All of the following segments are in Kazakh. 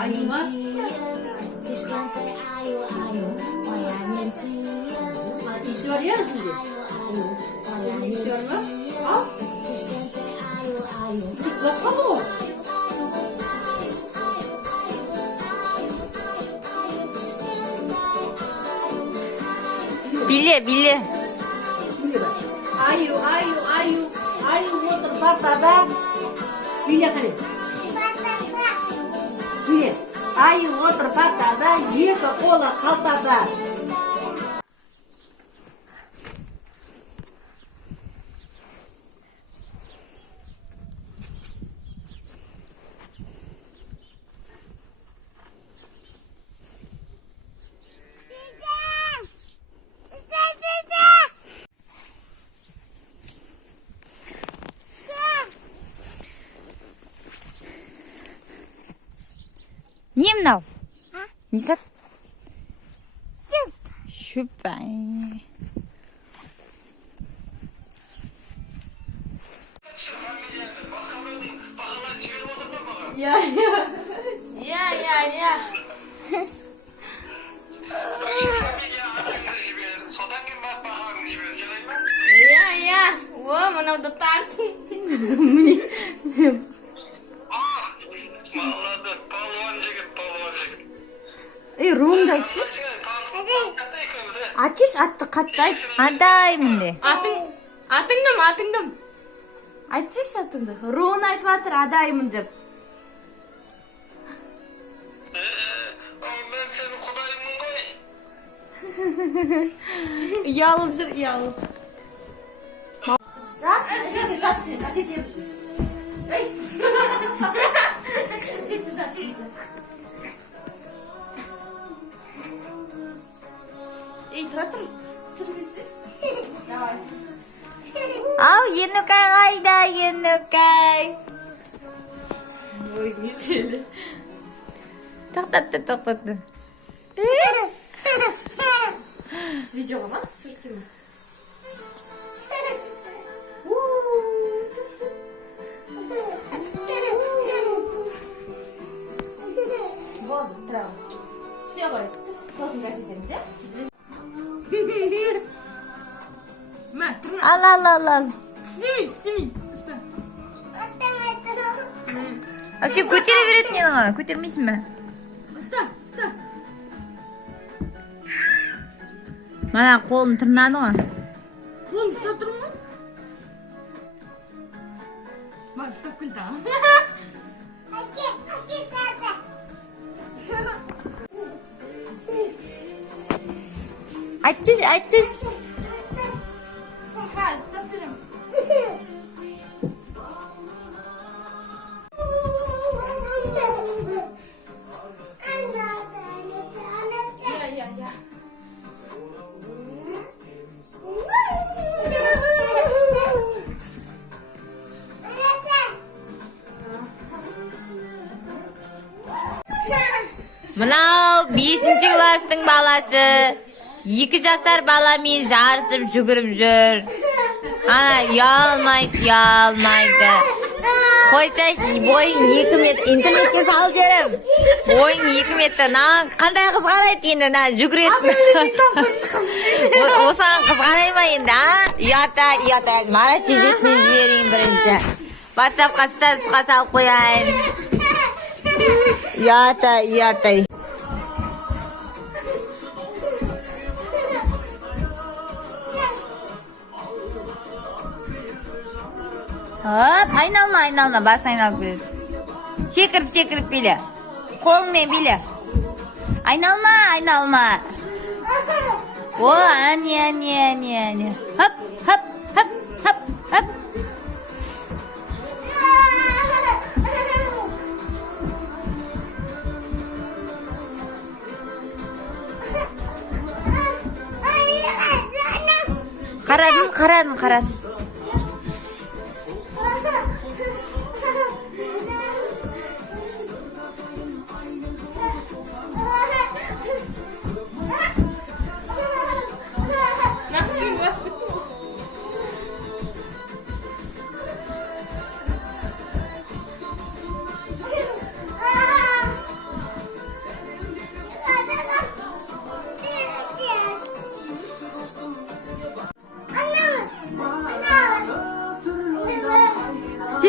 Ayu mı? İstiyor ya şimdi. İstiyor mu? Al. Bakalım o. Bili. Ayu motor patada. Bili kan? Bili. Ayu motor patada, екі қолы қалтада. Не мынау? Не зат? Шөп. Ya. Ya. Wah, mana udah tarting. Руыңды айтшы. Айтшы, атты қатты айт. Адаймын де. Атыңдым. Айтшы атыңды. Руын айтып жатыр, адаймын деп. Мен сенің құдайымын ғой. Ұялып жүр, ұялып. Жат сен, қасет епсіз. Тұра тұр. Давай. Ау, Енукай қайда, Енукай. Ой, не сені. Тоқтатты. Видеоға ма? Сөйтті ме? Болды, тұра. Все ғой, тосын қасетеміз, де? Ал. Істемейді. А сен көтере беретін едің ғой, көтермейсің бе? Ұста. Мана қолын тырнады ғой. Қолым ұстап тұрмын ғой. Бар, ұстап күл тағы. Айтшы. Ха, ұстап берем. Я. Мынау 5-ші класстың баласы. 2 жасар баламен жарысып жүгіріп жүр. Ана, ұялмайды. Қойса, бойың 2 метр. Интернетке салып жерім. Бойың 2 метр. Қандай қыз қарайды енді, жүгіретін. Осыған қыз қарай ма енді, ұята. Марат жедесіне жіберейін бірінші. WhatsApp-қа статусқа салып қояйын. Ұята. Айналма, бас айналып келеді. Секіріп биле. Қолыңмен биле. Айналма. О, әне. Хоп. Қарадым.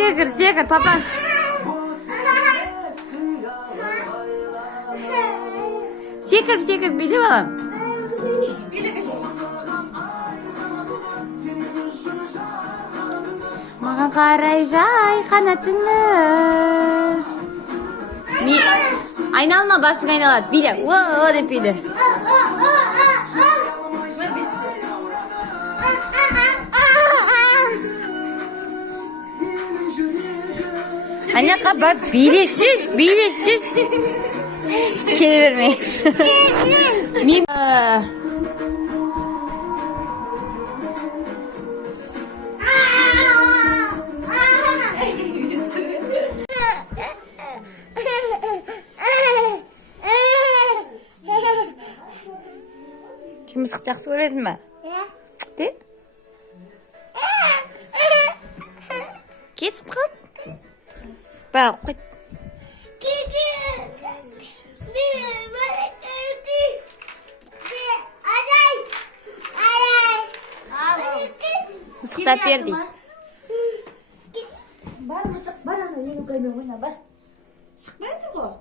секір, папа. Секір, биле балам. Маған қарай жай қанатыңды. Айналма, басың айналады. Биле, о деп биле. Анаққа бар, билесіз. Келе бермей. Мысық жақсы көресің ба? Де? Кетіп қалды. Бағы қойт. Мысықтап бер дейді. Бар мысық, бар ана елу көймен ойна, бар. Шықпай тұр ғой.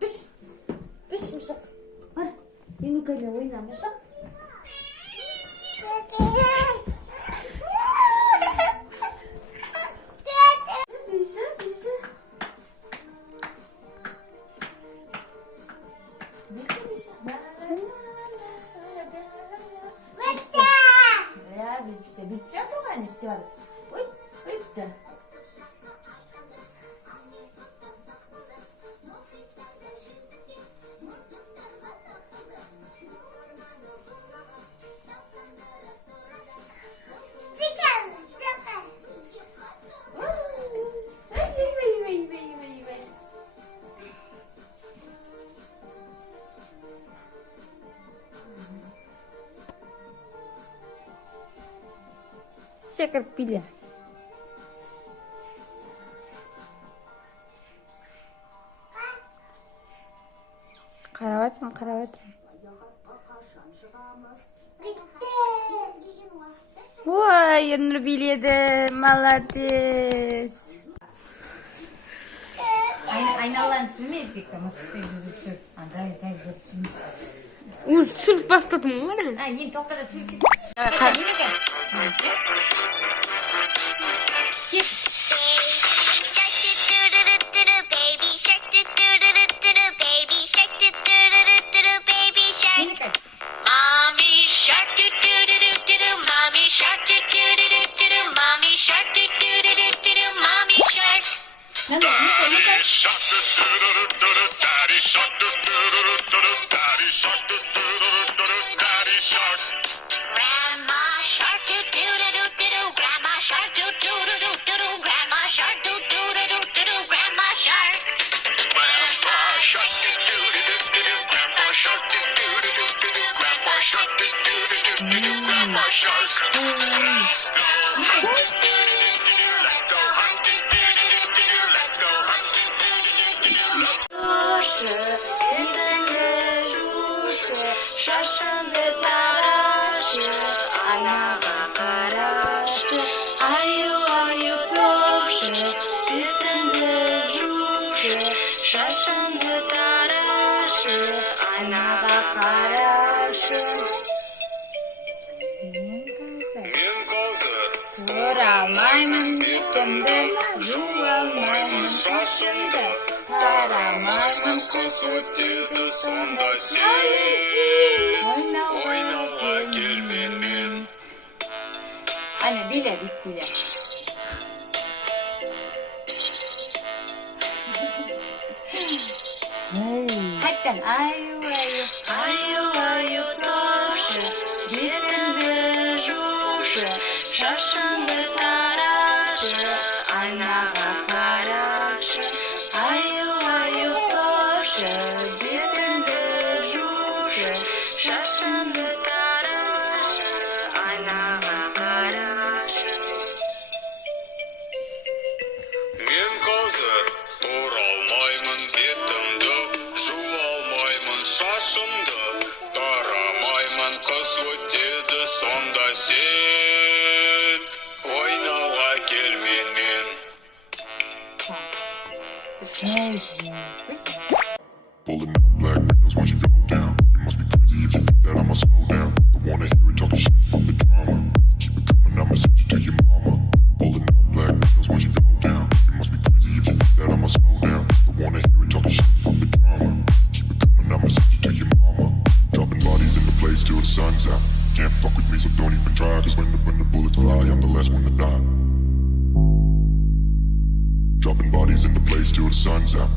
Піш мысық. Бар, елу көймен ойна, мысық. Bitse тұрған істевады. Өйтті. Секір, биле. Қараватым. Ой, Ернұр биледі, молодец. Айналан түсірмейді, мысықпен жүріп. Андай болып түсірмейді. Түсіріп бастадым ғой. Енді тоқтада түсіріп. Қадин екен. Кет. Тарамаймын бетімді, жуалмаймын шашымды, тарамаймын құс өтеді сонда сен ойнауға келменмен. Ане, биле, биле. Қайттан, аю, тошы, бетімді жушы, шашымды тарашы, айнаға қарашы. Аю, тошы, бетімді жушы, шашымды тарашы, айнаға қарашы. Мен қазір тұра алмаймын, бетімді жуалмаймын, шашымды тарамаймын, қыс өтеді сонда сен ойнауға келменмен. place till the sun's out. Can't fuck with me, so don't even try. Cause when the bullets fly, I'm the last one to die. Dropping bodies in the place till the sun's out.